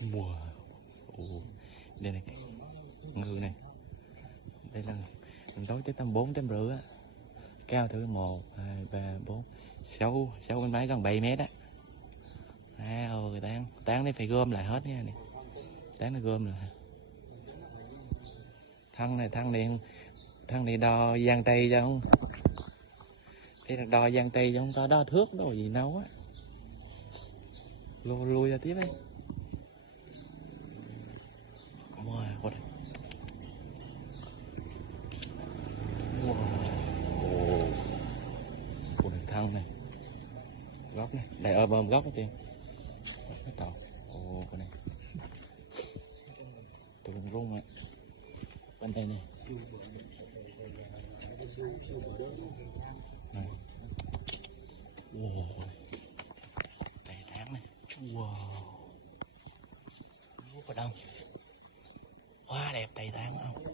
Wow. Ồ, đây này ngư này, đây là tối tới tầm 4,5 á, cao thử 1, 2, 3, 4, 6 bên máy gần 7 mét á. Ôi tán này phải gom lại hết nha này, tán nó gom lại. Thằng này đo giang tay cho không, đây là đo giang tay cho không có đo thước đâu gì đâu á. Lui ra tiếp đi. Wow, wow. Ủa này thân này, góc này, đây bơm góc cái tiền, cái tàu, cái này, tụi mình rung ạ, bên đây này, này. Wow, đầy tháng này, wow, rất là đông, quá đẹp đầy tháng không.